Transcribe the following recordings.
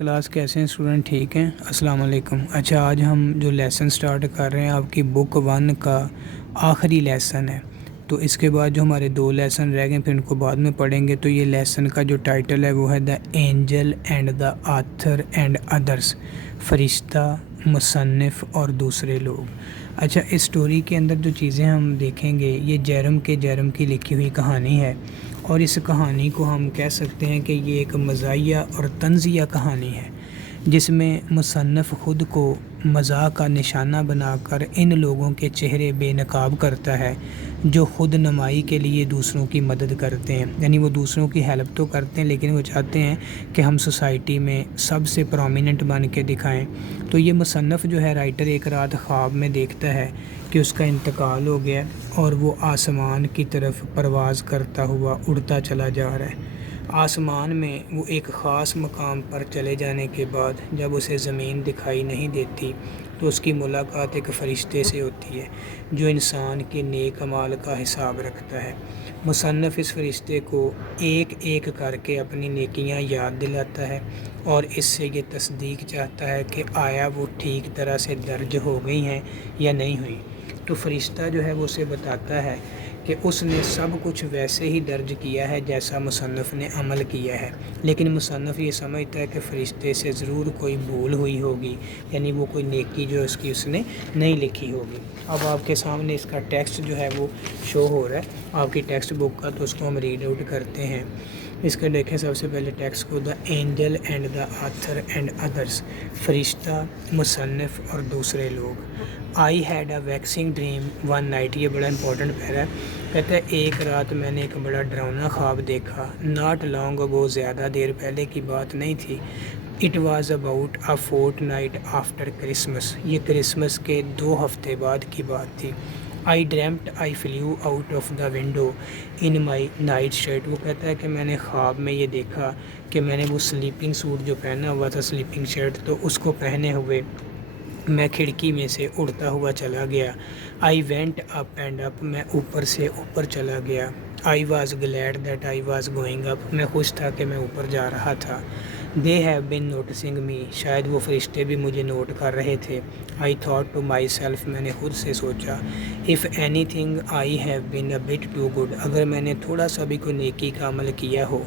Class کیسے ہیں student? ٹھیک ہیں؟ السلام علیکم۔ اچھا، آج ہم جو لیسن سٹارٹ کر رہے ہیں آپ کی بک 1 کا آخری لیسن ہے، تو اس کے بعد جو ہمارے 2 لیسن رہ گئے پھر ان کو بعد میں پڑھیں گے۔ تو یہ لیسن کا جو ٹائٹل ہے وہ ہے the angel and the author and others, فرشتہ، مصنف اور دوسرے لوگ۔ اچھا، اس سٹوری کے اندر جو چیزیں ہم دیکھیں گے یہ جیرم کی لکھی ہوئی کہانی ہے، اور اس کہانی کو ہم کہہ سکتے ہیں کہ یہ ایک مزاحیہ اور طنزیہ کہانی ہے، جس میں مصنف خود کو مزاح کا نشانہ بنا کر ان لوگوں کے چہرے بے نقاب کرتا ہے جو خود نمائی کے لیے دوسروں کی مدد کرتے ہیں۔ یعنی وہ دوسروں کی ہیلپ تو کرتے ہیں لیکن وہ چاہتے ہیں کہ ہم سوسائٹی میں سب سے پرومیننٹ بن کے دکھائیں۔ تو یہ مصنف جو ہے رائٹر ایک رات خواب میں دیکھتا ہے کہ اس کا انتقال ہو گیا اور وہ آسمان کی طرف پرواز کرتا ہوا اڑتا چلا جا رہا ہے۔ آسمان میں وہ ایک خاص مقام پر چلے جانے کے بعد جب اسے زمین دکھائی نہیں دیتی تو اس کی ملاقات ایک فرشتے سے ہوتی ہے جو انسان کے نیک اعمال کا حساب رکھتا ہے۔ مصنف اس فرشتے کو ایک ایک کر کے اپنی نیکیاں یاد دلاتا ہے اور اس سے یہ تصدیق چاہتا ہے کہ آیا وہ ٹھیک طرح سے درج ہو گئی ہیں یا نہیں ہوئی۔ تو فرشتہ جو ہے وہ اسے بتاتا ہے کہ اس نے سب کچھ ویسے ہی درج کیا ہے جیسا مصنف نے عمل کیا ہے، لیکن مصنف یہ سمجھتا ہے کہ فرشتے سے ضرور کوئی بھول ہوئی ہوگی، یعنی وہ کوئی نیکی جو اس نے نہیں لکھی ہوگی۔ اب آپ کے سامنے اس کا ٹیکسٹ جو ہے وہ شو ہو رہا ہے آپ کی ٹیکسٹ بک کا، تو اس کو ہم ریڈ آؤٹ کرتے ہیں۔ اس کا دیکھیں سب سے پہلے ٹیکسٹ کو، the angel and the author and others, فرشتہ، مصنف اور دوسرے لوگ۔ I had a vexing dream one night, یہ بڑا امپورٹنٹ پیرا ہے۔ کہتا ہے ایک رات میں نے ایک بڑا ڈراؤنا خواب دیکھا، ناٹ لانگ اگو، زیادہ دیر پہلے کی بات نہیں تھی۔ It was about a fortnight after Christmas, یہ کرسمس کے 2 ہفتے بعد کی بات تھی۔ I dreamt I flew out of the window in my night shirt, وہ کہتا ہے کہ میں نے خواب میں یہ دیکھا کہ میں نے وہ سلیپنگ سوٹ جو پہنا ہوا تھا، سلیپنگ شرٹ، تو اس کو پہنے ہوئے میں کھڑکی میں سے اڑتا ہوا چلا گیا۔ آئی وینٹ اپ اینڈ اپ، میں اوپر سے اوپر چلا گیا۔ I was glad that I was going up, میں خوش تھا کہ میں اوپر جا رہا تھا۔ دے ہیو بین نوٹسنگ می، شاید وہ فرشتے بھی مجھے نوٹ کر رہے تھے۔ I thought to myself, میں نے خود سے سوچا، if anything I have been a bit too good, اگر میں نے تھوڑا سا بھی کوئی نیکی کا عمل کیا ہو،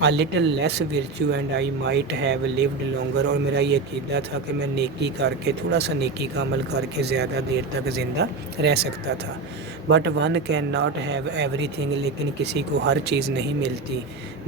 a little less virtue and I might have lived longer، اور میرا یہ عقیدہ تھا کہ میں نیکی کر کے تھوڑا سا نیکی کا عمل کر کے زیادہ دیر تک زندہ رہ سکتا تھا۔ But one can not have everything, لیکن کسی کو ہر چیز نہیں ملتی۔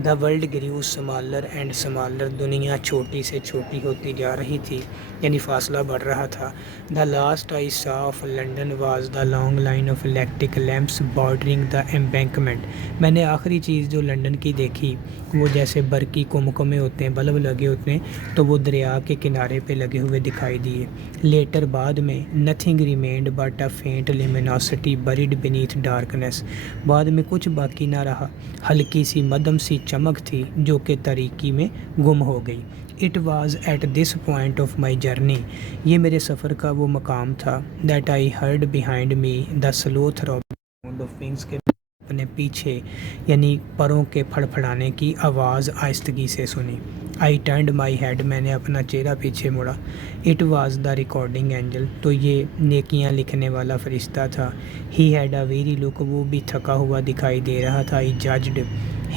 The world grew smaller and smaller, دنیا چھوٹی سے چھوٹی ہوتی جا رہی تھی، یعنی فاصلہ بڑھ رہا تھا۔ دا last I saw of London was the long line of electric lamps bordering the embankment, میں نے آخری چیز جو لنڈن کی دیکھی وہ جیسے برقی کمکمے ہوتے ہیں، بلب لگے ہوتے ہیں، تو وہ دریا کے کنارے پہ لگے ہوئے دکھائی دیے۔ لیٹر، بعد میں، nothing remained but a faint luminosity bred beneath darkness, بعد میں کچھ باقی نہ رہا، ہلکی سی مدھم سی چمک تھی جو کہ تاریکی میں گم ہو گئی۔ It was at this point of my journey, یہ میرے سفر کا وہ مقام تھا، that I heard behind me the slow throbbing sound of wings, کے اپنے پیچھے یعنی پروں کے پھڑ پھڑانے کی آواز آہستگی سے سنی۔ آئی ٹرنڈ مائی ہیڈ، میں نے اپنا چہرہ پیچھے موڑا۔ It was the recording angel, تو یہ نیکیاں لکھنے والا فرشتہ تھا۔ ہی ہیڈ اے ویری لک، وہ بھی تھکا ہوا دکھائی دے رہا تھا۔ آئی ججڈ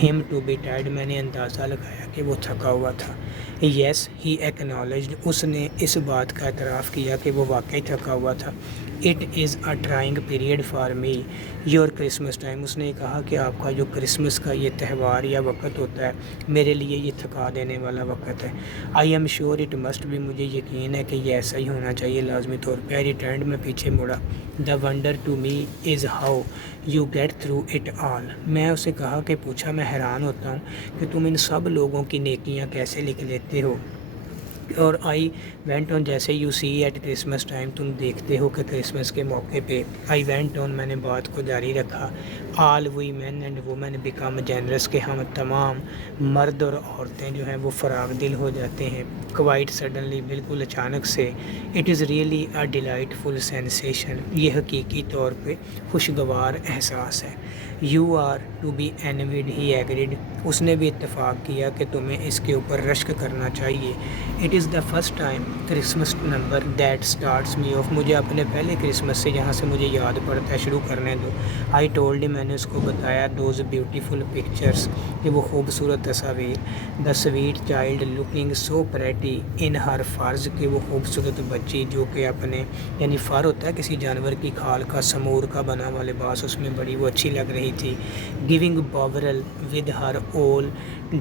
ہم ٹو بی ٹائرڈ، میں نے اندازہ لگایا کہ وہ تھکا ہوا تھا۔ یس ہی ایکنالجڈ، اس نے اس بات کا اعتراف کیا کہ وہ واقعی تھکا ہوا تھا۔ It is a trying period for me your Christmas time, اس نے کہا کہ آپ کا جو کرسمس کا یہ تہوار یا وقت ہوتا ہے میرے لیے یہ تھکا دینے والا وقت ہے۔ I am sure it must بھی، مجھے یقین ہے کہ یہ ایسا ہی ہونا چاہیے لازمی طور پہ۔ آئی ریٹرنڈ، میں پیچھے مڑا۔ The wonder to me is how you get through it all, میں اسے کہا کہ پوچھا، میں حیران ہوتا ہوں کہ تم ان سب لوگوں کی نیکیاں کیسے لکھ لیتے ہو۔ اور آئی وینٹ آن، جیسے you see at Christmas time, تم دیکھتے ہو کہ کرسمس کے موقع پہ۔ آئی وینٹ آن، میں نے بات کو جاری رکھا۔ آل وی men and women become generous, کہ ہم تمام مرد اور عورتیں جو ہیں وہ فراغ دل ہو جاتے ہیں۔ کوائٹ سڈنلی، بالکل اچانک سے۔ It is really a delightful sensation, یہ حقیقی طور پہ خوشگوار احساس ہے۔ You are to be envied, he agreed, اس نے بھی اتفاق کیا کہ تمہیں اس کے اوپر رشک کرنا چاہیے. It is the first time Christmas number that starts me of. مجھے اپنے پہلے کرسمس سے جہاں سے مجھے یاد پڑتا ہے شروع کرنے دو. آئی ٹولڈ میں نے اس کو بتایا دوز بیوٹیفل پکچرس کہ وہ خوبصورت تصاویر. دا سویٹ چائلڈ لکنگ سو پریٹی ان ہر فرز کہ وہ خوبصورت بچی جو کہ اپنے یعنی فر ہوتا ہے کسی جانور کی کھال کا سمور کا بنا ہوا لباس اس میں بڑی وہ اچھی لگ رہی تھی. Giving باورل with her own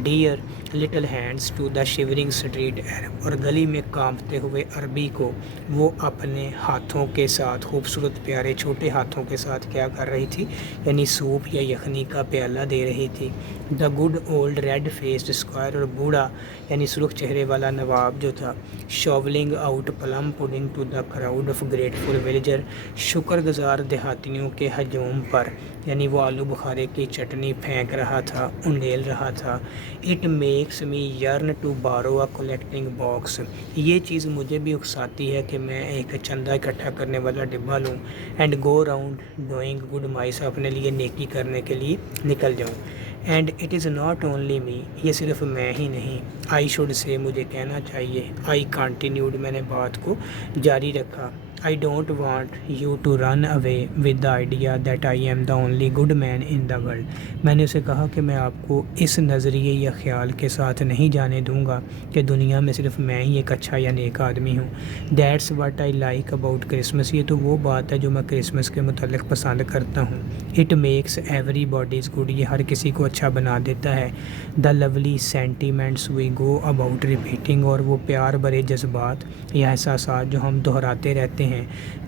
dear little hands to the shivering street Arab. اور گلی میں کانپتے ہوئے عربی کو وہ اپنے ہاتھوں کے ساتھ خوبصورت پیارے چھوٹے ہاتھوں کے ساتھ کیا کر رہی تھی یعنی سوپ یا یخنی کا پیالہ دے رہی تھی. The good old red faced squire. اور بوڑھا یعنی سرخ چہرے والا نواب جو تھا shovelling out plum pudding to the crowd of grateful villager. شکر گزار دیہاتیوں کے ہجوم پر یعنی وہ آلو بخارے کی چٹنی پھینک رہا تھا انڈیل رہا تھا. It makes me yearn to borrow a collecting box. یہ چیز مجھے بھی اکساتی ہے کہ میں ایک چندہ اکٹھا کرنے والا ڈبہ لوں and go round doing good mice. اپنے لیے نیکی کرنے کے لیے نکل جاؤں. And it is not only می. یہ صرف میں ہی نہیں. آئی شوڈ سے مجھے کہنا چاہیے. آئی کنٹینیوڈ میں نے بات کو جاری رکھا. I don't want you to run away with the idea that I am the only good man in the world. میں نے اسے کہا کہ میں آپ کو اس نظریے یا خیال کے ساتھ نہیں جانے دوں گا کہ دنیا میں صرف میں ہی ایک اچھا یا نیک آدمی ہوں. That's what I like about Christmas. یہ تو وہ بات ہے جو میں کرسمس کے متعلق پسند کرتا ہوں. It makes everybody's good. یہ ہر کسی کو اچھا بنا دیتا ہے. The lovely sentiments we go about repeating. اور وہ پیار بھرے جذبات یا احساسات جو ہم دہراتے رہتے ہیں.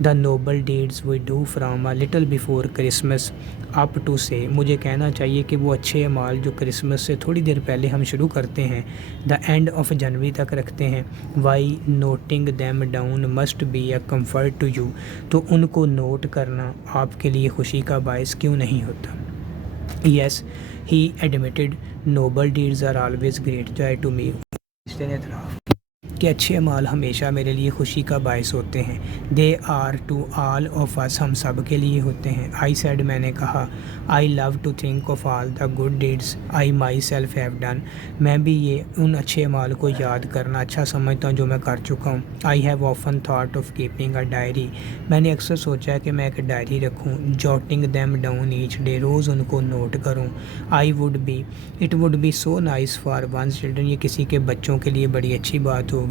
The noble deeds we do from a little before Christmas up to سے. مجھے کہنا چاہیے کہ وہ اچھے اعمال جو کرسمس سے تھوڑی دیر پہلے ہم شروع کرتے ہیں دا اینڈ آف جنوری تک رکھتے ہیں. Why noting them down must be a comfort to you. تو ان کو نوٹ کرنا آپ کے لیے خوشی کا باعث کیوں نہیں ہوتا. Yes he admitted noble deeds are always great joy to me. اس نے اعتراف کہ اچھے اعمال ہمیشہ میرے لیے خوشی کا باعث ہوتے ہیں. They are to all of us. ہم سب کے لیے ہوتے ہیں. آئی سیڈ میں نے کہا. I love to think of all the good deeds I myself have done. میں بھی یہ ان اچھے اعمال کو یاد کرنا اچھا سمجھتا ہوں جو میں کر چکا ہوں. I have often thought of keeping a diary. میں نے اکثر سوچا ہے کہ میں ایک ڈائری رکھوں. Jotting them down each day. روز ان کو نوٹ کروں. I would be it would be so nice for one's children. یہ کسی کے بچوں کے لیے بڑی اچھی بات ہوگی.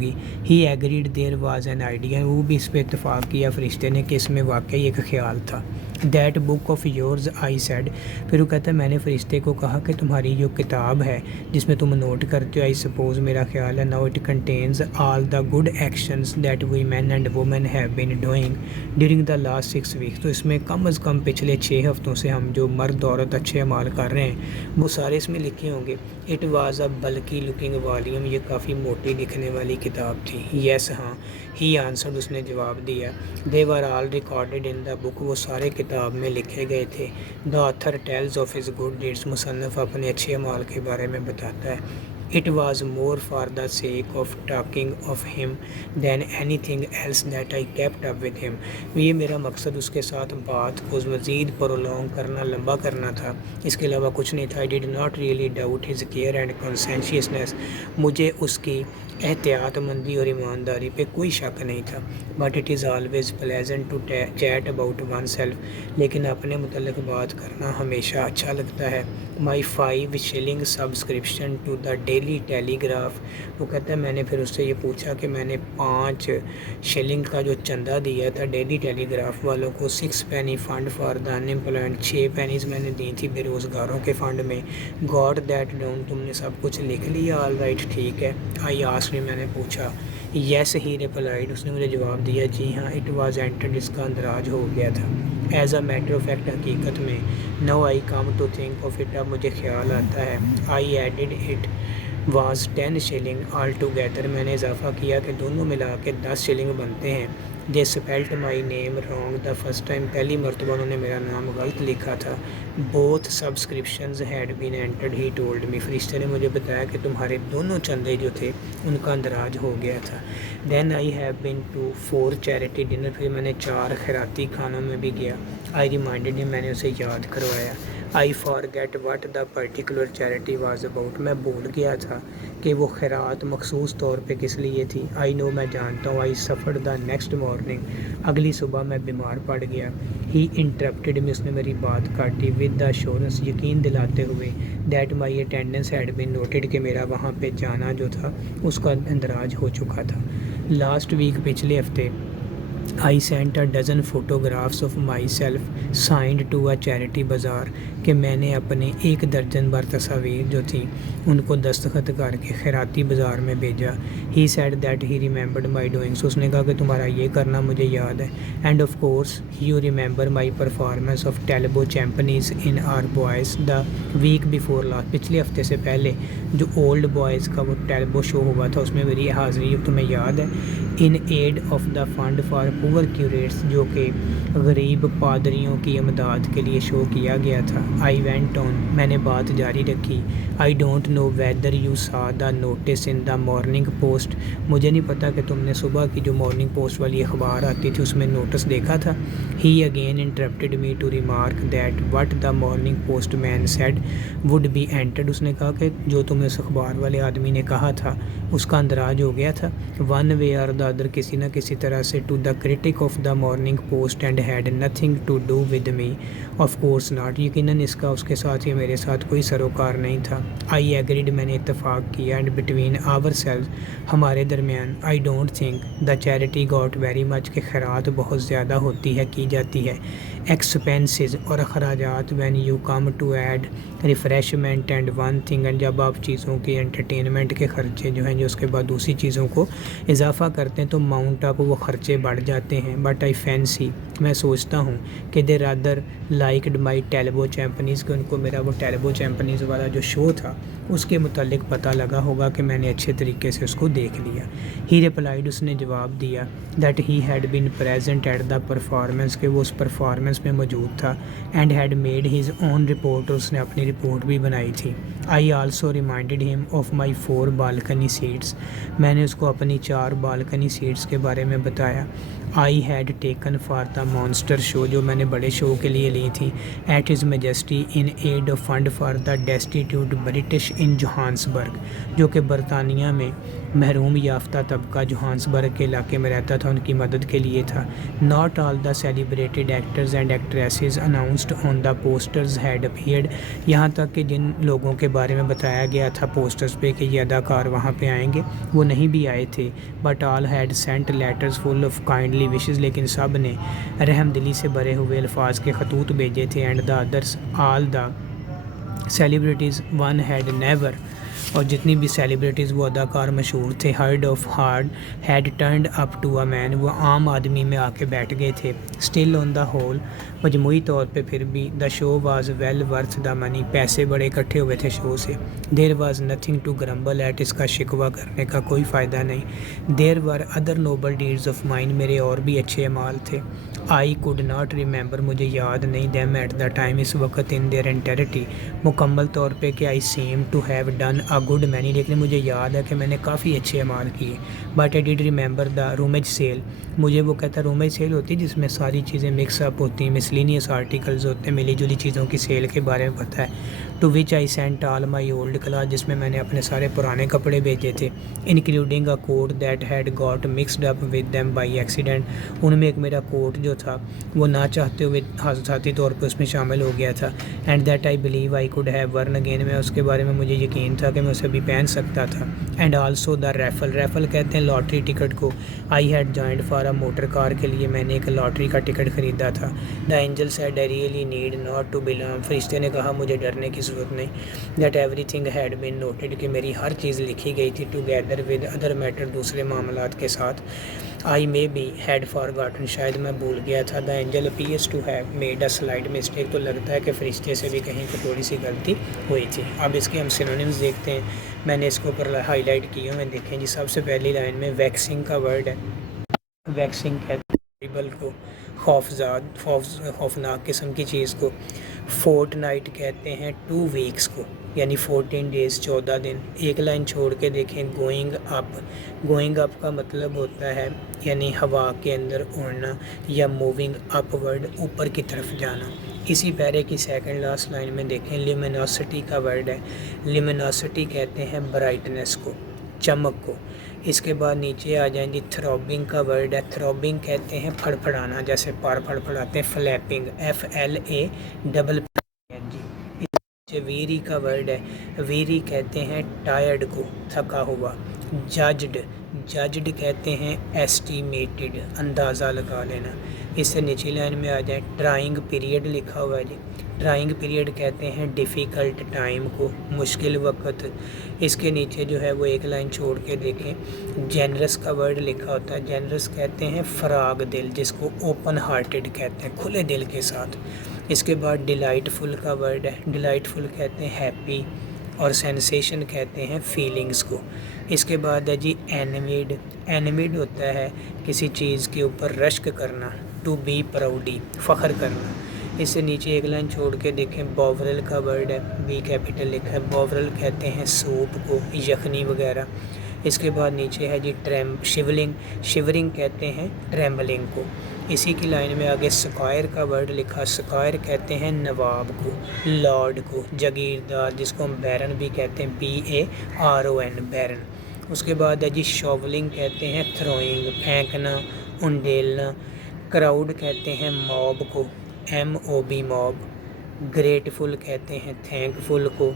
He agreed there was an idea. وہ بھی اس پہ اتفاق کیا فرشتے نے کہ اس میں واقعی ایک خیال تھا. That book of yours I said. پھر وہ کہتا ہے میں نے فرشتے کو کہا کہ تمہاری جو کتاب ہے جس میں تم نوٹ کرتے ہو آئی سپوز میرا خیال ہے now it contains all the good actions that we men and women have been doing during the last 6 weeks. تو اس میں کم از کم پچھلے 6 ہفتوں سے ہم جو مرد عورت اچھے اعمال کر رہے ہیں وہ سارے اس میں لکھے ہوں گے. It was a bulky looking volume. یہ کافی موٹی دکھنے والی کتاب تھی. یس ہاں ہی آنسرڈ. اس نے جواب دیا. They were all recorded in the book. وہ سارے کتاب میں لکھے گئے تھے. The author tells of his good deeds. مصنف اپنے اچھے اعمال کے بارے میں بتاتا ہے. It was more for the sake of talking of him than anything else that I kept up with him. یہ میرا مقصد اس کے ساتھ بات کو مزید پرولونگ کرنا لمبا کرنا تھا. اس کے علاوہ کچھ نہیں تھا. I did not really doubt his care and conscientiousness. مجھے اس کی احتیاط مندی اور ایمانداری پہ کوئی شک نہیں تھا. But it is always pleasant to chat about oneself. لیکن اپنے متعلق بات کرنا ہمیشہ اچھا لگتا ہے. My 5 shilling subscription to the daily Telegraph. وہ کہتا ہے میں نے پھر اس سے یہ پوچھا کہ میں نے 5 شلنگ کا جو چندہ دیا تھا ڈیلی ٹیلی گراف والوں کو. 6 penny fund for the unemployed. 6 pennies میں نے دی تھی بے روزگاروں کے فنڈ میں. Got that down. تم نے سب کچھ لکھ لیا. آل رائٹ ٹھیک ہے. آئی آسکڈ. میں نے پوچھا. یس ہی ریپلائڈ. اس نے مجھے جواب دیا جی ہاں. It was entered. اس کا اندراج ہو گیا تھا. As a matter of fact حقیقت میں. Now I come to think of it. اب مجھے خیال آتا ہے. I added it was 10 shilling all together. میں نے اضافہ کیا کہ دونوں ملا کے 10 شلنگ بنتے ہیں. دے اسپیلٹ مائی نیم رانگ دا فرسٹ ٹائم. پہلی مرتبہ انہوں نے میرا نام غلط لکھا تھا. Both subscriptions had been entered he told me. فرشتے نے مجھے بتایا کہ تمہارے دونوں چندے جو تھے ان کا اندراج ہو گیا تھا. Then I have been to 4 charity dinner. پھر میں نے 4 خیراتی کھانوں میں بھی گیا. آئی ریمائنڈڈ. میں نے اسے یاد کروایا. I forget what the particular charity was about. میں بھول گیا تھا کہ وہ خیرات مخصوص طور پہ کس لیے تھی. آئی نو میں جانتا ہوں. آئی سفرڈ دا نیکسٹ مارننگ. اگلی صبح میں بیمار پڑ گیا. ہی انٹرپٹڈ می. اس نے میری بات کاٹی. With the assurance. یقین دلاتے ہوئے. That my attendance head been noted. کہ میرا وہاں پہ جانا جو تھا اس کا اندراج ہو چکا تھا. Last week. پچھلے ہفتے. I sent a dozen photographs of myself signed to a charity bazaar. کہ میں نے اپنے 1 درجن بھر تصاویر جو تھیں ان کو دستخط کر کے خیراتی بازار میں بھیجا. He said that he remembered my doings. اس نے کہا کہ تمہارا یہ کرنا مجھے یاد ہے. And of course you remember my performance of ٹیلبو champagnes in our boys the week before last. پچھلے ہفتے سے پہلے جو اولڈ بوائز کا وہ ٹیلبو شو ہوا تھا اس میں میری حاضری تمہیں یاد ہے. In aid of the fund for poor curates. جو کہ غریب پادریوں کی امداد کے لیے شو کیا گیا تھا. I went on. میں نے بات جاری رکھی. I don't know whether you saw the notice in the Morning Post. مجھے نہیں پتا کہ تم نے صبح کی جو مارننگ پوسٹ والی اخبار آتی تھی اس میں نوٹس دیکھا تھا. He again interrupted me to remark that what the Morning Post man said would be entered. اس نے کہا کہ جو تمہیں اس اخبار والے آدمی نے کہا تھا اس کا اندراج ہو گیا تھا. ون وے اور دا ادر. کسی نہ کسی طرح سے. To the critic of the Morning Post and had nothing to do with me. Of course not. یقیناً اس کا اس کے ساتھ یا میرے ساتھ کوئی سروکار نہیں تھا. I agreed. میں نے اتفاق کیا. And between ourselves. ہمارے درمیان. I don't think the charity got very much. کہ خیرات بہت زیادہ ہوتی ہے کی جاتی ہے. ایکسپینسز اور اخراجات. When you come to add refreshment and one thing. And جب آپ چیزوں کی انٹرٹینمنٹ کے خرچے جو ہیں جو اس کے بعد دوسری چیزوں کو اضافہ کرتے ہیں تو ماؤنٹ اپ وہ خرچے بڑھ جاتے ہیں. But I fancy. میں سوچتا ہوں کہ دے رادر لائکڈ مائی ٹیلبو چیمپنیز. کہ ان کو میرا وہ ٹیلبو چیمپنیز والا جو شو تھا اس کے متعلق پتہ لگا ہوگا کہ میں نے اچھے طریقے سے اس کو دیکھ لیا. He replied. اس نے جواب دیا that he had been present at the performance. کہ وہ اس پرفارمنس میں موجود تھا. And had made his own report. اس نے اپنی رپورٹ بھی بنائی تھی. I also reminded him of my 4 balcony seats. میں نے اس کو اپنی 4 بالکنی سیٹس کے بارے میں بتایا. I had taken for the monster show. جو میں نے بڑے شو کے لیے لی تھی. At His Majesty in aid of fund for the destitute British in Johannesburg. جو کہ برطانیہ میں محروم یافتہ طبقہ جوہانسبرگ کے علاقے میں رہتا تھا ان کی مدد کے لیے تھا. Not all the celebrated actors and actresses announced on the posters had appeared. یہاں تک کہ جن لوگوں کے بارے میں بتایا گیا تھا پوسٹرز پہ کہ یہ اداکار وہاں پہ آئیں گے وہ نہیں بھی آئے تھے. But all had sent letters full of kindly wishes. لیکن سب نے رحم دلی سے بھرے ہوئے الفاظ کے خطوط بھیجے تھے. And the others all the celebrities one had never. اور جتنی بھی سیلیبریٹیز وہ اداکار مشہور تھے heard of hard had turned up to a man. وہ عام آدمی میں آ کے بیٹھ گئے تھے. Still on the whole. مجموعی طور پہ پھر بھی the show was well worth the money. پیسے بڑے اکٹھے ہوئے تھے شو سے. There was nothing to grumble at. اس کا شکوہ کرنے کا کوئی فائدہ نہیں. There were other noble deeds of mine. میرے اور بھی اچھے اعمال تھے. I could not remember. مجھے یاد نہیں. Them at the time. اس وقت. In their entirety. مکمل طور پہ کہ I seem to have done a good many. لیکن مجھے یاد ہے کہ میں نے کافی اچھے اعمال کیے. But I did remember the rummage sale. مجھے وہ کہتا رومیج سیل ہوتی جس میں ساری چیزیں مکس اپ ہوتی ہیں. مسلینیس آرٹیکلز ہوتے ہیں. ملی جلی چیزوں کی سیل کے بارے میں پتہ ہے. To which I sent all my old cloth. جس میں میں نے اپنے سارے پرانے کپڑے بھیجے تھے. Including a coat that had got mixed up with them by accident. ان میں ایک میرا کوٹ جو تھا وہ نہ چاہتے ہوئے حادثاتی طور پہ اس میں شامل ہو گیا تھا. And that I believe I could have worn again. میں اس کے بارے میں مجھے یقین تھا کہ میں اسے بھی پہن سکتا تھا. And also the raffle. Raffle کہتے ہیں لاٹری ٹکٹ کو. I had joined for a motor car. کے لیے میں نے ایک لاٹری کا ٹکٹ خریدا تھا. The angel said I really need not to blame. فرشتے نے کہا مجھے ڈرنے کی ضرورت نہیں. That everything had been noted. کہ میری ہر چیز لکھی گئی تھی. Together with other matter. دوسرے معاملات کے ساتھ. I may be had forgotten. شاید میں بھول گیا تھا. The angel appears to have made a slight mistake. تو لگتا ہے کہ فرشتے سے بھی کہیں کو تھوڑی سی غلطی ہوئی تھی. اب اس کے ہم سینونیمز دیکھتے ہیں. میں نے اس کے اوپر ہائی لائٹ کیے ہوئے دیکھیں جی. سب سے پہلی لائن میں ویکسنگ کا ورڈ ہے. ویکسنگ کہتے ہیں ٹیبل کو. خوفناک قسم کی چیز کو. فورٹ نائٹ کہتے ہیں 2 ویکس کو یعنی 14 ڈیز 14 دن. ایک لائن چھوڑ کے دیکھیں گوئنگ اپ. گوئنگ اپ کا مطلب ہوتا ہے یعنی ہوا کے اندر اڑنا یا موونگ اپ ورڈ اوپر کی طرف جانا. اسی پیرے کی سیکنڈ لاسٹ لائن میں دیکھیں لیمینوسٹی کا ورڈ ہے. لیمینوسٹی کہتے ہیں برائٹنس کو، چمک کو. اس کے بعد نیچے آ جائیں جی تھروبنگ کا ورڈ ہے. تھروبنگ کہتے ہیں پھڑ پھڑانا، جیسے پر پھڑ پھڑاتے ہیں. فلیپنگ FLAPPING. ویری کا ورڈ ہے. ویری کہتے ہیں ٹائرڈ کو، تھکا ہوا. ججڈ کہتے ہیں ایسٹیمیٹڈ، اندازہ لگا لینا. اس سے نیچی لائن میں آ جائیں ٹرائنگ پیریڈ لکھا ہوا ہے جی. ٹرائنگ پیریڈ کہتے ہیں ڈیفیکلٹ ٹائم کو، مشکل وقت. اس کے نیچے جو ہے وہ ایک لائن چھوڑ کے دیکھیں جینرس کا ورڈ لکھا ہوتا ہے. جینرس کہتے ہیں فراغ دل، جس کو اوپن ہارٹیڈ کہتے ہیں، کھلے دل کے ساتھ. اس کے بعد ڈیلائٹ فل کا ورڈ ہے. ڈیلائٹ فل کہتے ہیں ہیپی، اور سینسیشن کہتے ہیں فیلنگز کو. اس کے بعد ہے جی اینیمیڈ. اینیمیڈ ہوتا ہے کسی چیز کے اوپر رشک کرنا، ٹو بی پراؤڈی، فخر کرنا. اس سے نیچے ایک لائن چھوڑ کے دیکھیں باورل کا ورڈ ہے. B کیپیٹل لکھا ہے. باورل کہتے ہیں سوپ کو، یخنی وغیرہ. اس کے بعد نیچے ہے جی شیورنگ. شیورنگ کہتے ہیں ٹریمبلنگ کو. اسی کی لائن میں آگے سکائر کا ورڈ لکھا. سکائر کہتے ہیں نواب کو، لارڈ کو، جاگیردار، جس کو ہم بیرن بھی کہتے ہیں، BARON بیرن. اس کے بعد ہے جی شاولنگ کہتے ہیں تھروئنگ، پھینکنا، انڈیلنا. کراؤڈ کہتے ہیں موب کو، MOB موب. گریٹفل کہتے ہیں تھینک فل کو.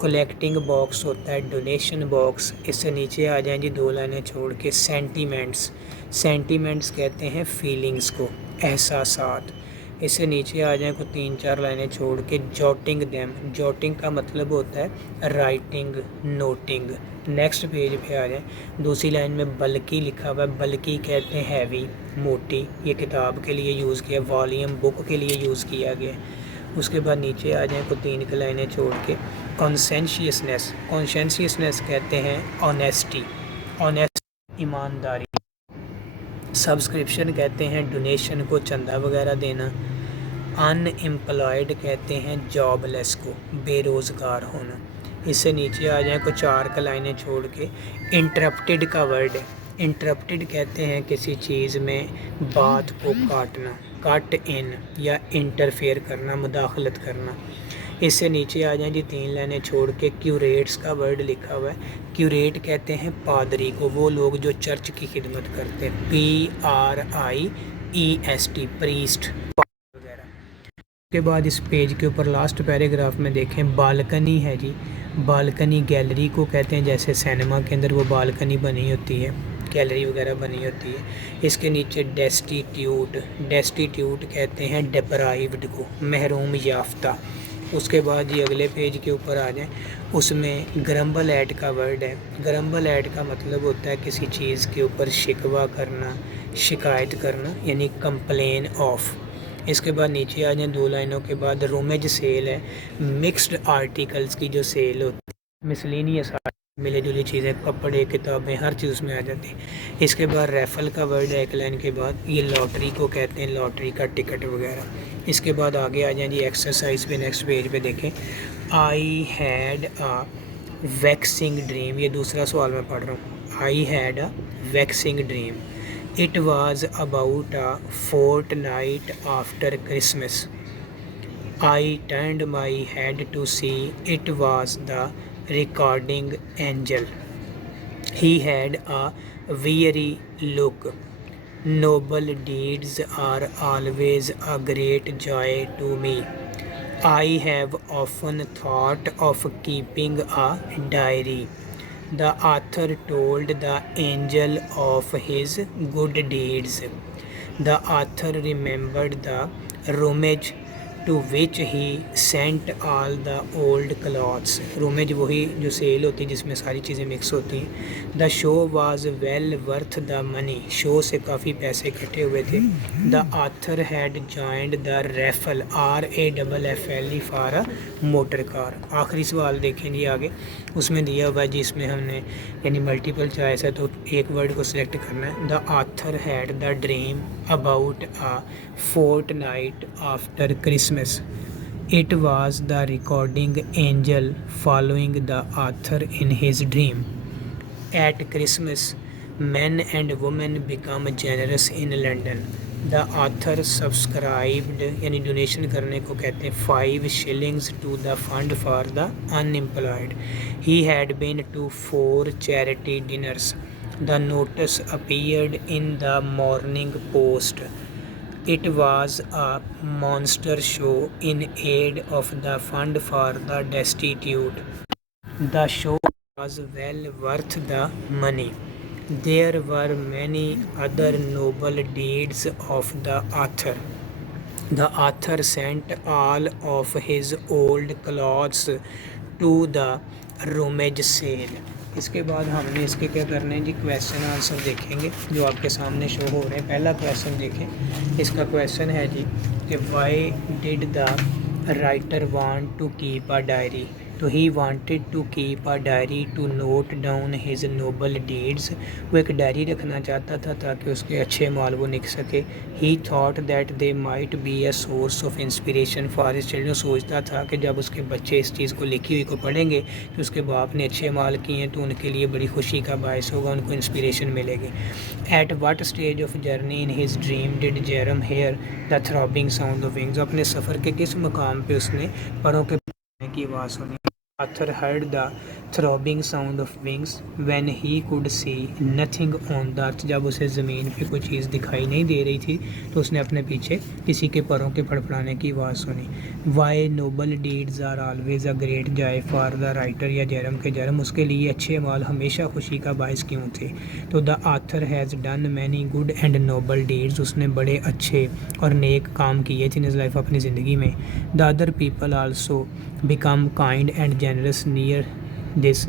کلیکٹنگ باکس ہوتا ہے ڈونیشن باکس. اس سے نیچے آ جائیں جی دو لائنیں چھوڑ کے سینٹیمنٹس. سینٹیمنٹس کہتے ہیں فیلنگز کو، احساسات. اس سے نیچے آ جائیں کو 3-4 لائنیں چھوڑ کے جوٹنگ دیم. جوٹنگ کا مطلب ہوتا ہے رائٹنگ، نوٹنگ. نیکسٹ پیج پہ آ جائیں. دوسری لائن میں بلکی لکھا ہوا ہے. بلکی کہتے ہیں ہیوی، موٹی. یہ کتاب کے لیے یوز کیا، والیوم بک کے لیے یوز کیا گیا. اس کے بعد نیچے آ جائیں کو 3 لائنیں چھوڑ کے کانسینشیسنیس. کانسینشیسنیس کہتے ہیں آنیسٹی، ایمانداری. سبسکرپشن کہتے ہیں ڈونیشن کو، چندہ وغیرہ دینا. ان امپلائڈ کہتے ہیں جاب لیس کو، بے روزگار ہونا. اس سے نیچے آ جائیں کو 4 لائنیں چھوڑ کے انٹرپٹیڈ کا ورڈ ہے. انٹرپٹیڈ کہتے ہیں کسی چیز میں بات کو کاٹنا، کٹ ان، یا انٹرفیئر کرنا، مداخلت کرنا. اس سے نیچے آ جائیں جی 3 لائنیں چھوڑ کے کیوریٹس کا ورڈ لکھا ہوا ہے. کیوریٹ کہتے ہیں پادری کو، وہ لوگ جو چرچ کی خدمت کرتے ہیں، PRIEST، پریسٹ وغیرہ. اس کے بعد اس پیج کے اوپر لاسٹ پیراگراف میں دیکھیں بالکنی ہے جی. بالکنی گیلری کو کہتے ہیں، جیسے سینما کے اندر وہ بالکنی بنی ہوتی ہے، گیلری وغیرہ بنی ہوتی ہے. اس کے نیچے ڈیسٹیٹیوٹ. ڈیسٹیٹیوٹ کہتے ہیں ڈپرائیوڈ کو، محروم یافتہ. اس کے بعد جی اگلے پیج کے اوپر آ جائیں. اس میں گرمبل ایٹ کا ورڈ ہے. گرمبل ایٹ کا مطلب ہوتا ہے کسی چیز کے اوپر شکوہ کرنا، شکایت کرنا، یعنی کمپلین آف. اس کے بعد نیچے آ جائیں 2 لائنوں کے بعد رومیج سیل ہے. مکسڈ آرٹیکلز کی جو سیل ہوتی ہے، مسلینیس ملے جلی چیزیں، کپڑے، کتابیں، ہر چیز اس میں آ جاتی ہے. اس کے بعد ریفل کا ورڈ ہے 1 لائن کے بعد. یہ لاٹری کو کہتے ہیں، لاٹری کا ٹکٹ وغیرہ. اس کے بعد آگے آ جائیں جی ایکسرسائز پہ. نیکسٹ پیج پہ دیکھیں I had a vexing dream. یہ دوسرا سوال میں پڑھ رہا ہوں. I had a vexing dream. It was about a fortnight after Christmas. I turned my head to see it was the recording angel. He had a weary look. Noble deeds are always a great joy to me. I have often thought of keeping a diary. The author told the angel of his good deeds. The author remembered the rummage to which he sent all the old clothes. rummage وہی جو cell ہوتی ہے جس میں ساری چیزیں mix ہوتی ہیں. The show was well worth the money. شو سے کافی پیسے اکٹھے ہوئے تھے. The author had joined the raffle, RAFFLE, for a motor car. آخری سوال دیکھیں جی آگے. اس میں دیا ہوا ہے جی، اس میں ہم نے یعنی ملٹیپل چوائس ہے تو ایک ورڈ کو سلیکٹ کرنا ہے. The author had the dream about a fortnight after Christmas. It was the recording angel following the author in his dream. At Christmas, men and women become generous in London. The author subscribed یعنی donation کرنے کو کہتے ہیں 5 shillings to the fund for the unemployed. He had been to 4 charity dinners. The notice appeared in the Morning Post. It was a monster show in aid of the fund for the destitute. The show was well worth the money. There were many other noble deeds of the author. The author sent all of his old clothes to the rummage sale. اس کے بعد ہم نے اس کے کیا کرنے ہیں جی question answer دیکھیں گے جو آپ کے سامنے شو ہو رہے ہیں. پہلا کویسچن دیکھیں. اس کا کویسچن ہے جی کہ why did the writer want to keep a diary. تو he wanted to keep a diary to note down his noble deeds. وہ ایک ڈائری رکھنا چاہتا تھا تاکہ اس کے اچھے مال وہ لکھ سکے. He thought that they might be a source of inspiration for his children. سوچتا تھا کہ جب اس کے بچے اس چیز کو لکھی ہوئی کو پڑھیں گے کہ اس کے باپ نے اچھے مال کیے ہیں تو ان کے لیے بڑی خوشی کا باعث ہوگا, ان کو انسپریشن ملے گی. At what stage of journey in his dream did Jerome hear the throbbing sound of wings. اپنے سفر کے کس مقام پہ اس نے پروں کے کی آواز سنی. Arthur heard the throbbing sound of wings when he could see nothing on the earth. جب اسے زمین پہ کوئی چیز دکھائی نہیں دے رہی تھی تو اس نے اپنے پیچھے کسی کے پروں کے پھڑپڑانے کی آواز سنی. Why noble deeds are always a great joy for the writer یا جرم کے جرم اس کے لیے اچھے مال ہمیشہ خوشی کا باعث کیوں تھے. تو the author has done many good and noble deeds. اس نے بڑے اچھے اور نیک کام کیے تھے in his life اپنی زندگی میں. The other people also become kind and generous near this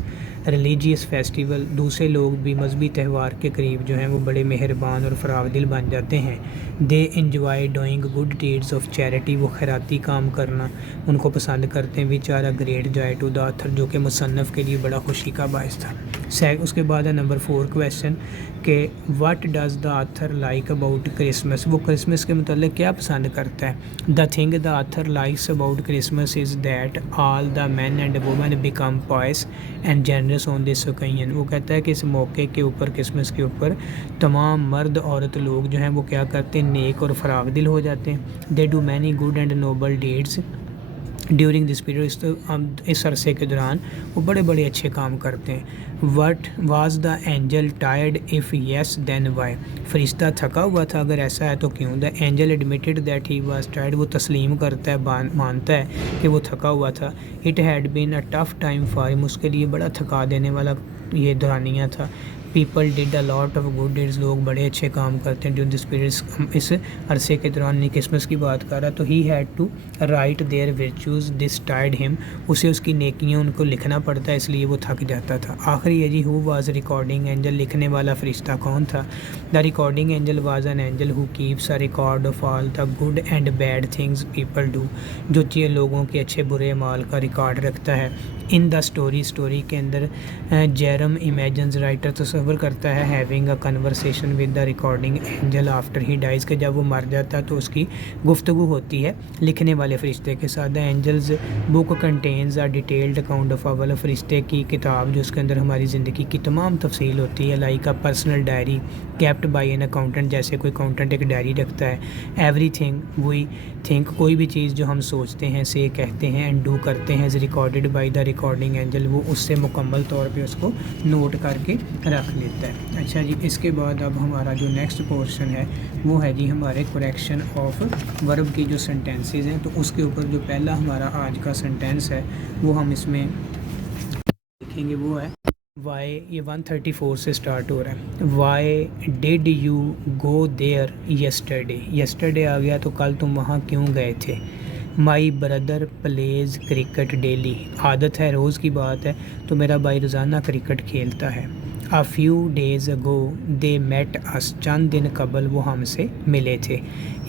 religious festival. دوسرے لوگ بھی مذہبی تہوار کے قریب جو ہیں وہ بڑے مہربان اور فراغ دل بن جاتے ہیں. They enjoy doing good deeds of charity. وہ خیراتی کام کرنا ان کو پسند کرتے ہیں. which are a great joy to the author جو کہ مصنف کے لیے بڑا خوشی کا باعث تھا. اس کے بعد ہے نمبر 4 کویسچن کہ what does the author like about Christmas. وہ کرسمس کے متعلق کیا پسند کرتا ہے. The thing the author likes about Christmas is that all the men and women become pious and generous on this occasion. وہ کہتا ہے کہ اس موقع کے اوپر کرسمس کے اوپر تمام مرد عورت لوگ جو ہیں وہ کیا کرتے ہیں نیک اور فراغ دل ہو جاتے ہیں. They do many good and noble deeds during this period. اس عرصے کے دوران وہ بڑے بڑے اچھے کام کرتے ہیں. What was the angel tired if yes then why. فرشتہ تھکا ہوا تھا اگر ایسا ہے تو کیوں. The angel admitted that he was tired. وہ تسلیم کرتا ہے مانتا ہے کہ وہ تھکا ہوا تھا. It had been a tough time for ہم. اس کے لیے بڑا تھکا دینے والا یہ دورانیہ تھا. People did a lot of good deeds. لوگ بڑے اچھے کام کرتے ہیں ڈیورنگ دس پیریڈ اس عرصے کے دوران. نہیں کرسمس کی بات کر رہا. تو he had to write their virtues this tired him. اسے اس کی نیکیاں ان کو لکھنا پڑتا ہے اس لیے وہ تھک جاتا تھا. آخری ہے جی ہو واز ریکارڈنگ اینجل. لکھنے والا فرشتہ کون تھا. The recording angel was an angel who keeps a record of all the good and bad things people do. جو چیز لوگوں کے اچھے برے مال کا ریکارڈ رکھتا ہے. ان دا اسٹوری کے اندر جیرم امیجنز رائٹر تصور کرتا ہے having a conversation with the recording angel after he dies. کہ جب وہ مر جاتا ہے تو اس کی گفتگو ہوتی ہے لکھنے والے فرشتے کے ساتھ. The angels book contains a detailed account of اول. فرشتے کی کتاب جو اس کے اندر ہماری زندگی کی تمام تفصیل ہوتی ہے. Like a personal diary kept by an accountant. جیسے کوئی اکاؤنٹنٹ ایک ڈائری رکھتا ہے. Everything we think. کوئی بھی چیز جو ہم سوچتے ہیں سے کہتے ہیں اینڈ ڈو کرتے ہیں is recorded by the recording angel. وہ اس سے مکمل طور پہ اس کو نوٹ کر کے رکھ لیتا ہے. اچھا جی اس کے بعد اب ہمارا جو نیکسٹ پورشن ہے وہ ہے جی ہمارے کریکشن آف ورب کی جو سینٹینسز ہیں. تو اس کے اوپر جو پہلا ہمارا آج کا سینٹینس ہے وہ ہم اس میں دیکھیں گے. وہ ہے وائی. یہ 134 سے سٹارٹ ہو رہا ہے. Why did you go there yesterday. Yesterday آ گیا تو کل تم وہاں کیوں گئے تھے. My brother plays cricket daily. عادت ہے روز کی بات ہے تو میرا بھائی روزانہ کرکٹ کھیلتا ہے. A few days ago they met us. چند دن قبل وہ ہم سے ملے تھے.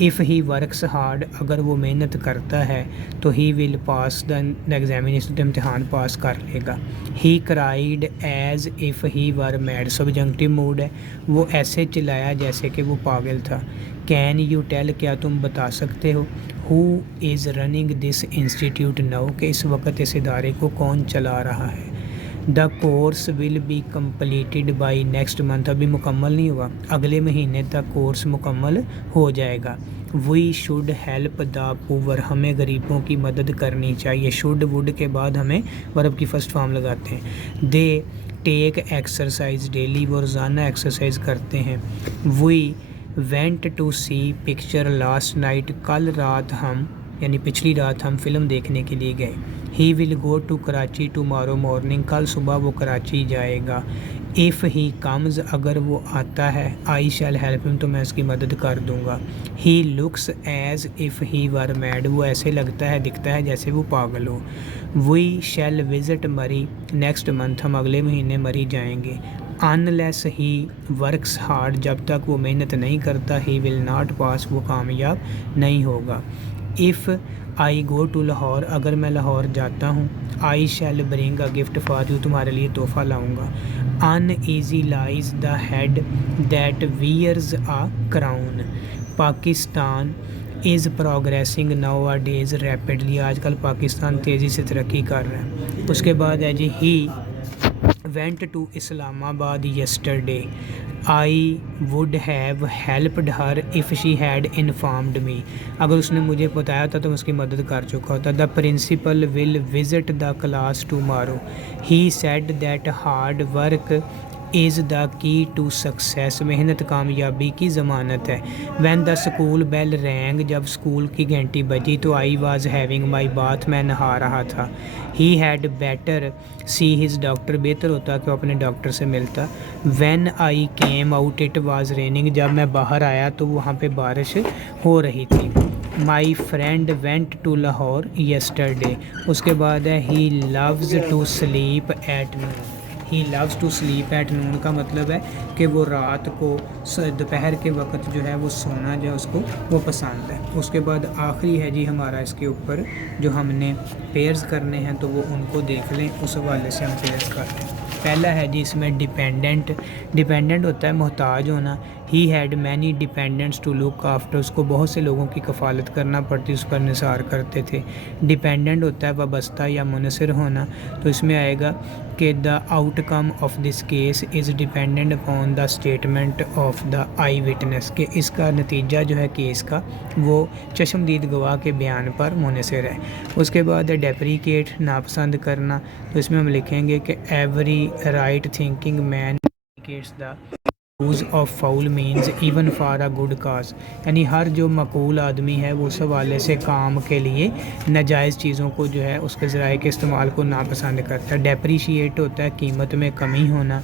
If he works hard. اگر وہ محنت کرتا ہے تو he will pass the examination. امتحان پاس کر لے گا. He cried as if he were mad. Subjunctive mood ہے. وہ ایسے چلایا جیسے کہ وہ پاگل تھا. Can you tell. کیا تم بتا سکتے ہو. Who is running this institute now. کہ اس وقت اس ادارے کو کون چلا رہا ہے. The course will be completed by next month. ابھی مکمل نہیں ہوا, اگلے مہینے تک کورس مکمل ہو جائے گا. وی شوڈ ہیلپ دا پور, ہمیں غریبوں کی مدد کرنی چاہیے. شوڈ وڈ کے بعد ہمیں ورب کی فرسٹ فارم لگاتے ہیں. دے ٹیک ایکسرسائز ڈیلی, وہ روزانہ ایکسرسائز کرتے ہیں. We went to see picture last night, کل رات ہم یعنی پچھلی رات ہم فلم دیکھنے کے لیے گئے. He will go to Karachi tomorrow morning, کل صبح وہ کراچی جائے گا. ایف ہی کمز, اگر وہ آتا ہے, آئی شیل ہیلپ ہم, تو میں اس کی مدد کر دوں گا. He looks as if he were mad, وہ ایسے لگتا ہے دکھتا ہے جیسے وہ پاگل ہو. We shall visit Murree next month, ہم اگلے مہینے مری جائیں گے. انلیس ہی ورکس ہارڈ, جب تک وہ محنت نہیں کرتا, ہی ول ناٹ پاس, وہ کامیاب نہیں ہوگا. If I go to Lahore, اگر میں لاہور جاتا ہوں, I shall bring a gift for you, تمہارے لیے تحفہ لاؤں گا. Uneasy lies the head that wears a crown, Pakistan is progressing nowadays rapidly, آج کل پاکستان تیزی سے ترقی کر رہا ہے. اس کے بعد ہے جی he went to Islamabad yesterday, I would have helped her if she had informed me, اگر اس نے مجھے بتایا تھا تو میں اس کی مدد کر چکا ہوتا. The principal will visit the class tomorrow, he said that hard work is the key to success, محنت کامیابی کی ضمانت ہے. وین دا اسکول بیل رینگ, جب اسکول کی گھنٹی بجی تو I was having my bath, میں نہا رہا تھا. He had better see his doctor, بہتر ہوتا کہ وہ اپنے ڈاکٹر سے ملتا. When I came out it was raining, جب میں باہر آیا تو وہاں پہ بارش ہو رہی تھی. My friend went to Lahore yesterday, اس کے بعد ہے he loves to sleep at noon, he loves to sleep at noon کا مطلب ہے کہ وہ رات کو دوپہر کے وقت جو ہے وہ سونا جو ہے اس کو وہ پسند ہے. اس کے بعد آخری ہے جی ہمارا اس کے اوپر جو ہم نے پیئرز کرنے ہیں, تو وہ ان کو دیکھ لیں, اس حوالے سے ہم پیئرز کرتے ہیں. پہلا ہے جی اس میں ڈیپینڈنٹ, ڈیپینڈنٹ ہوتا ہے محتاج ہونا. He had many dependents to look after, اس کو بہت سے لوگوں کی کفالت کرنا پڑتی, اس پر نثار کرتے تھے. ڈیپینڈنٹ ہوتا ہے وابستہ یا منحصر ہونا, تو اس میں آئے گا کہ the out come of this case is dependent upon the statement of the I witness, کہ اس کا نتیجہ جو ہے کیس کا وہ چشمدید گواہ کے بیان پر منحصر ہے. اس کے بعد ڈیپریکیٹ, ناپسند کرنا, تو اس میں ہم لکھیں گے کہ every right thinking man deprecates the use of foul means even for a good cause, یعنی ہر جو معقول آدمی ہے وہ اس حوالے سے کام کے لیے ناجائز چیزوں کو جو ہے اس کے ذرائع کے استعمال کو ناپسند کرتا ہے. ڈیپریشیٹ ہوتا ہے قیمت میں کمی ہونا.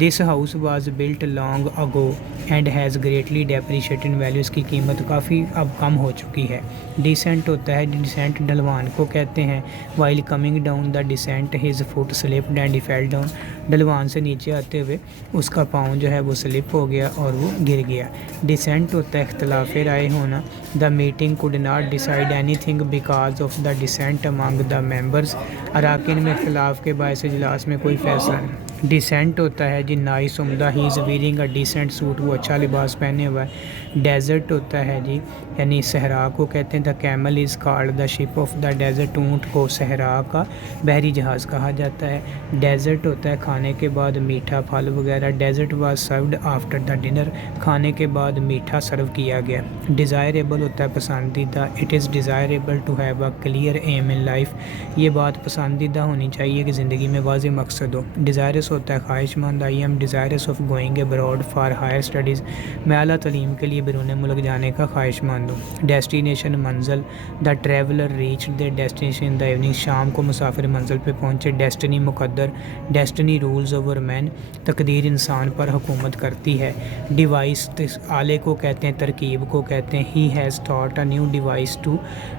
This house was built long ago and has greatly depreciate in value, اس کی قیمت کافی اب کم ہو چکی ہے. ڈیسینٹ ہوتا ہے, ڈیسینٹ ڈھلوان کو کہتے ہیں. While coming down the descent his foot slipped and he fell down, ڈھلوان سے نیچے آتے ہوئے اس کا پاؤں جو ہے وہ سلپ ہو گیا اور وہ گر گیا. ڈیسینٹ ہوتا ہے اختلاف رائے ہونا. The meeting could not decide any thing because of the decent among the members, اراکین میں اختلاف کے باعث اجلاس میں کوئی فیصلہ نہیں. ڈیسینٹ ہوتا ہے جی نائس, عمدہ. ہی از ویئرنگ اے ڈیسینٹ سوٹ, وہ اچھا لباس پہنے ہوا ہے. ڈیزرٹ ہوتا ہے جی یعنی صحرا کو کہتے ہیں. The camel is called the ship of the desert, اونٹ کو صحرا کا بحری جہاز کہا جاتا ہے. ڈیزرٹ ہوتا ہے کھانے کے بعد میٹھا پھل وغیرہ. Dessert was served after the dinner, کھانے کے بعد میٹھا سرو کیا گیا. ڈیزائریبل ہوتا ہے پسندیدہ. It is desirable to have a clear aim in life, یہ بات پسندیدہ ہونی چاہیے کہ زندگی میں واضح مقصد ہو. ڈیزائرس ہوتا ہے خواہش مند. I am desirous of going abroad for higher studies, میں اعلیٰ تعلیم کے لیے بیرون ملک جانے کا خواہش مند ہوں. ڈیسٹینیشن منزل, the traveller reach the destination in the evening, شام کو مسافر منزل پہ پہنچے. ڈیسٹنی مقدر, ڈیسٹنی رولز اوور مین, تقدیر انسان پر حکومت کرتی ہے. ڈیوائس, آلے کو کہتے ہیں, ترکیب کو کہتے ہیں. He has thought a new device to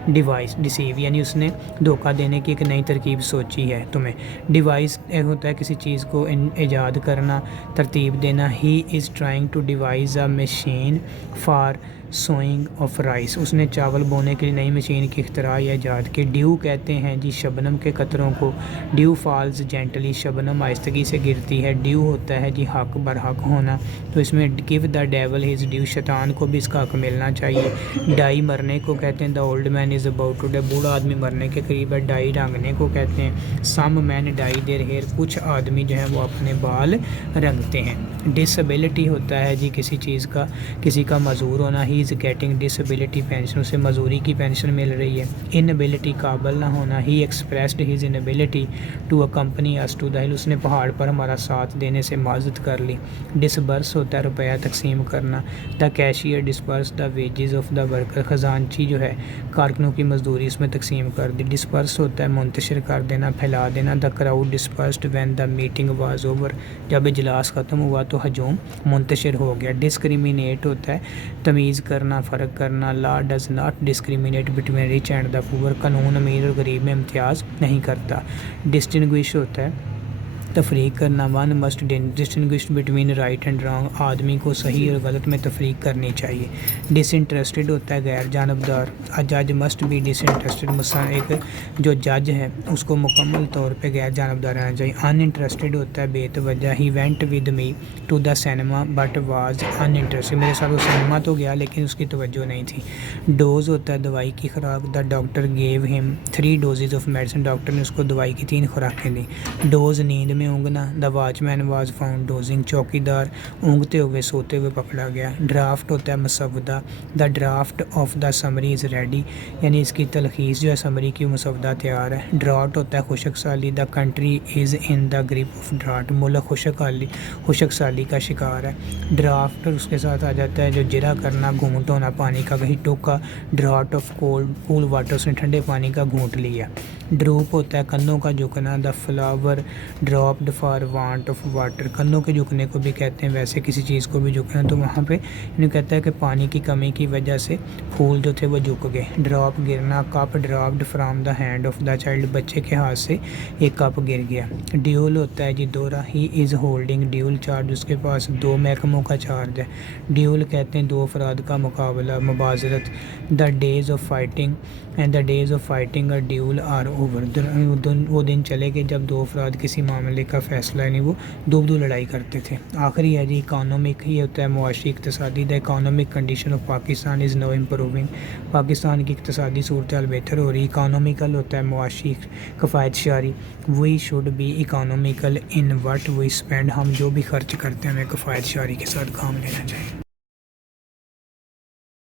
device deceive, یعنی اس نے دھوکہ دینے کی ایک نئی ترکیب سوچی ہے تمہیں. ڈیوائس ہوتا ہے کسی چیز کو ایجاد کرنا, ترتیب دینا. He is trying to devise a machine for sowing of rice, اس نے چاول بونے کے لیے نئی مشین کی اختراع یا ایجاد کی۔ ڈیو کہتے ہیں جی شبنم کے قطروں کو، ڈیو فالز جینٹلی، شبنم آہستگی سے گرتی ہے۔ ڈیو ہوتا ہے جی حق برحق ہونا، تو اس میں give the dual his due, شیطان کو بھی اس کا حق ملنا چاہیے۔ ڈائی مرنے کو کہتے ہیں، the old man is about to die, بوڑھا آدمی مرنے کے قریب ہے۔ ڈائی رنگنے کو کہتے ہیں، سم مین ڈائی دیئر ہیئر، کچھ آدمی جو ہیں وہ اپنے بال رنگتے ہیں۔ ڈسیبلٹی ہوتا ہے جی کسی چیز کا، کسی کا معذور ہونا، ہی از گیٹنگ ڈسیبلٹی پینشن، اسے معذوری کی پینشن مل رہی ہے۔ انیبلٹی قابل نہ ہونا، he expressed his inability to accompany us to the hill, اس نے پہاڑ پر ہمارا ساتھ دینے سے معذرت کر لی۔ ڈسبرس ہوتا ہے روپیہ تقسیم کرنا، the cashier disburse the wages of the worker, خزانچی جو ہے کارکنوں کی مزدوری اس میں تقسیم کر دی۔ ڈسپرس ہوتا ہے منتشر کر دینا، پھیلا دینا، the crowd dispersed when the meeting was over, جب اجلاس ختم ہوا تو ہجوم منتشر ہو گیا۔ ڈسکریمنیٹ ہوتا ہے تمیز کرنا، فرق کرنا، لا does not discriminate between reach and the پور، قانون امیر اور غریب میں امتیاز نہیں کرتا۔ ڈسٹنگوش ہوتا ہے تفریق کرنا، one must distinguish between right and wrong, آدمی کو صحیح اور غلط میں تفریق کرنی چاہیے۔ ڈس انٹرسٹڈ ہوتا ہے غیر جانبدار، جج مسٹ بی ڈس انٹرسٹڈ، مثلا ایک جو جج ہے اس کو مکمل طور پہ غیر جانبدار رہنا چاہیے۔ ان انٹرسٹڈ ہوتا ہے بے توجہ، he went with me to the cinema but was uninterested, میرے ساتھ وہ سنیما تو گیا لیکن اس کی توجہ نہیں تھی۔ ڈوز ہوتا ہے دوائی کی خوراک، دا ڈاکٹر گیو ہم 3 ڈوزز آف میڈیسن، ڈاکٹر نے اس کو دوائی کی 3 خوراکیں دیں۔ ڈوز نیند میں اونگنا، the watchman was found dozing, چوکی دار اونگتے ہوئے سوتے ہوئے پکڑا گیا۔ ڈرافٹ ہوتا ہے مسودہ، دا draft of the summary is ready, یعنی اس کی تلخیص جو ہے سمری کی مسودہ تیار ہے۔ ڈراٹ ہوتا ہے خشک سالی، the country is in the grip of drought, ملک خشک سالی کا شکار ہے۔ ڈرافٹ اس کے ساتھ آ جاتا ہے جو جرا کرنا، گھونٹ ہونا پانی کا، کہیں ٹوکا، ڈراٹ آف کول واٹر، اس نے ٹھنڈے پانی کا گھونٹ لیا۔ ڈروپ ہوتا ہے کندھوں کا جھکنا، the flower drooped for want of water, کندھوں کے جھکنے کو بھی کہتے ہیں، ویسے کسی چیز کو بھی جھکنا تو وہاں پہ انہیں کہتا ہے کہ پانی کی کمی کی وجہ سے پھول جو تھے وہ جھک گئے۔ ڈراپ گرنا، cup dropped from the hand of the child, بچے کے ہاتھ سے ایک کپ گر گیا۔ ڈیول ہوتا ہے جی دورہ، ہی از ہولڈنگ ڈیول چارج، اس کے پاس 2 محکموں کا چارج ہے۔ ڈیول کہتے ہیں 2 افراد کا مقابلہ، مبازرت۔ The days of fighting and the days of fighting اور ڈیول آر اوور، وہ دن چلے گئے جب 2 افراد کسی معاملے کا فیصلہ یعنی وہ دو لڑائی کرتے تھے۔ آخری ہے جی اکانومک، یہ ہوتا ہے معاشی اقتصادی، the economic condition of Pakistan is now improving, Pakistan کی اقتصادی صورتحال بہتر ہو رہی۔ اکانومیکل ہوتا ہے معاشی، کفایت شعاری، we should be economical in what we spend, ہم جو بھی خرچ کرتے ہیں ہمیں کفایت شعاری کے ساتھ کام لینا چاہیے۔